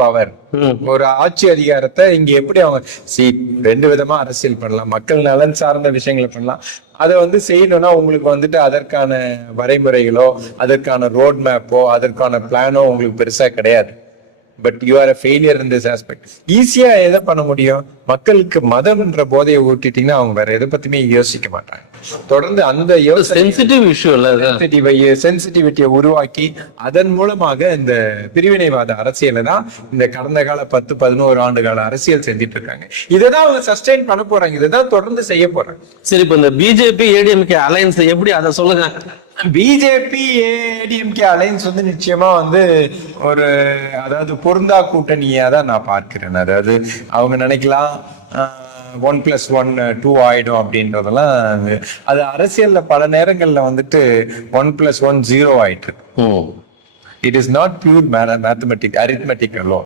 Power, ஒரு ஆட்சி அதிகாரத்தை இங்க எப்படி அவங்க ரெண்டு விதமா அரசியல் பண்ணலாம். மக்கள் நலன் சார்ந்த விஷயங்களை பண்ணலாம். அதை செய்யணும்னா உங்களுக்கு அதற்கான வரைமுறைகளோ அதற்கான ரோட் மேப்போ அதற்கான பிளானோ உங்களுக்கு பெருசா கிடையாது. But you are a failure in this aspect. ஈஸியா எதை பண்ண முடியும்? மக்களுக்கு மதம்ன்ற போதையை ஊட்டிட்டீங்கன்னா அவங்க வேற எதை பத்தியுமே யோசிக்க மாட்டாங்க. தொடர்ந்து அந்த சென்சிட்டிவிட்டியை உருவாக்கி அதன் மூலமாக இந்த பிரிவினைவாத அரசியலை தான் இந்த கடந்த கால 10-11 ஆண்டு கால அரசியல் செஞ்சுட்டு இருக்காங்க. இதைதான் அவங்க சஸ்டெயின் பண்ண போறாங்க, இதைதான் தொடர்ந்து செய்ய போறாங்க. சரி, இப்ப இந்த பிஜேபி ஏடிஎம்கே அலையன்ஸ் எப்படி, அதை சொல்லுங்க. பிஜேபி ஏடிஎம்கே அலைன்ஸ் நிச்சயமா ஒரு அதாவது பொருந்தா கூட்டணியா தான் நான் பார்க்கிறேன். அதாவது அவங்க நினைக்கலாம் 1+1 2 ஆயிடும் அப்படின்றதெல்லாம் அது அரசியல்ல பல நேரங்கள்ல 1+1 0 ஆயிட்டு. It is not pure mathematic arithmetic alone.